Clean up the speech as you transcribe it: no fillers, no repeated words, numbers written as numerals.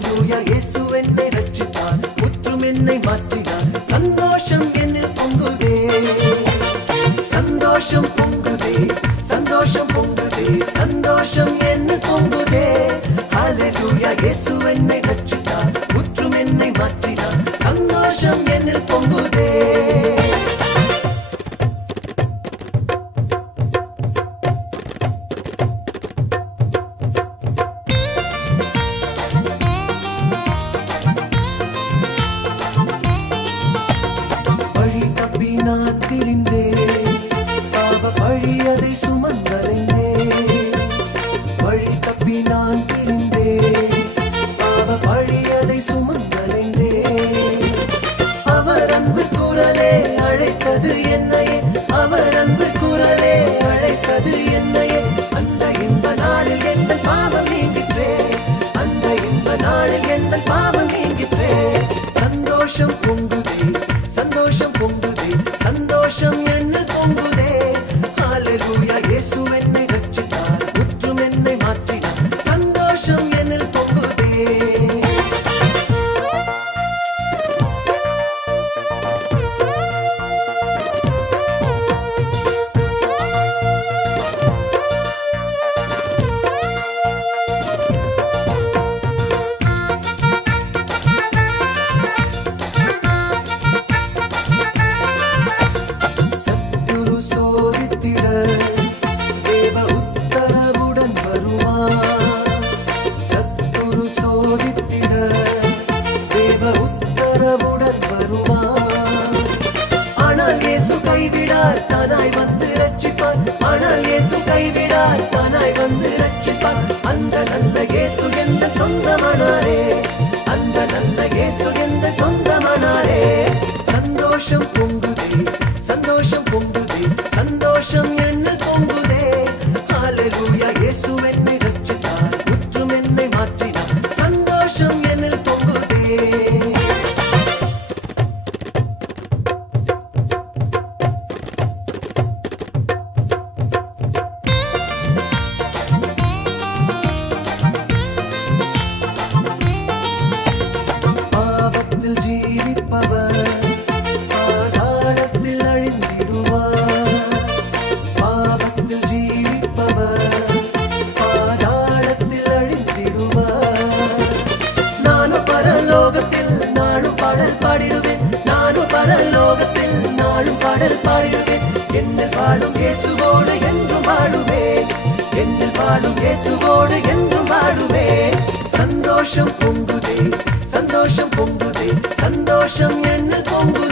ஹalleluya இயேசு என்னை ரட்சித்தார் முற்றும் என்னை மாற்றினார் சந்தோஷம் என்னில் பொங்குதே சந்தோஷம் பொங்குதே சந்தோஷம் பொங்குதே சந்தோஷம் என்னில் பொங்குதே ஹalleluya இயேசு என்னை ரட்சித்தார் முற்றும் என்னை மாற்றினார் சந்தோஷம் என்னில் பொங்குதே நான் திரிந்தேன் பாவ பழி அதை சுமந்தடைந்தேன் வழி தப்பி நான் திரிந்தேன் பாவ பழி அதை சுமந்தடைந்தேன் அவர் அன்பு குரலே அழைத்தது என்னையே அவர் அன்பு குரலே அழைத்தது என்னையே அந்த இன்ப நாளில் எங்கள் பாவம் நீங்கிற்றே அந்த இன்ப நாளில் எங்கள் பாவம் நீங்கிற்றே சந்தோஷம் பொங்குதே சந்தோஷம் பொங்குதே சந்தோஷம் என்ன பொங்குதே ஹalleluya இயேசு என்னை ரட்சித்தார் முற்றும் என்னை மாற்றினார் சந்தோஷம் என்னில் பொங்குதே தானாய் வந்து ரட்சிப்பார் ஆனால் இயேசு கைவிடார் தானாய் வந்து ரட்சிப்பார் அந்த நல்ல இயேசு எந்த சொந்தமானாரே அந்த நல்ல இயேசு எந்த சொந்தமானாரே சந்தோஷம் பொங்குதே சந்தோஷம் பொங்குதே சந்தோஷம் என்ன பொங்குதே ஹalleluya இயேசு என்னை ரட்சித்தார் முற்றும் என்னை மாற்றினார் சந்தோஷம் என்னில் பொங்குதே பரலோகத்தில் நாளும் பாடல் பாடிடுவேன் என்னில் வாழும் இயேசுவோடு என்றும் வாழுவேன் என்னில் வாழும் இயேசுவோடு என்றும் வாழுவேன் சந்தோஷம் பொங்குதே சந்தோஷம் பொங்குதே சந்தோஷம் என்ன பொங்குதே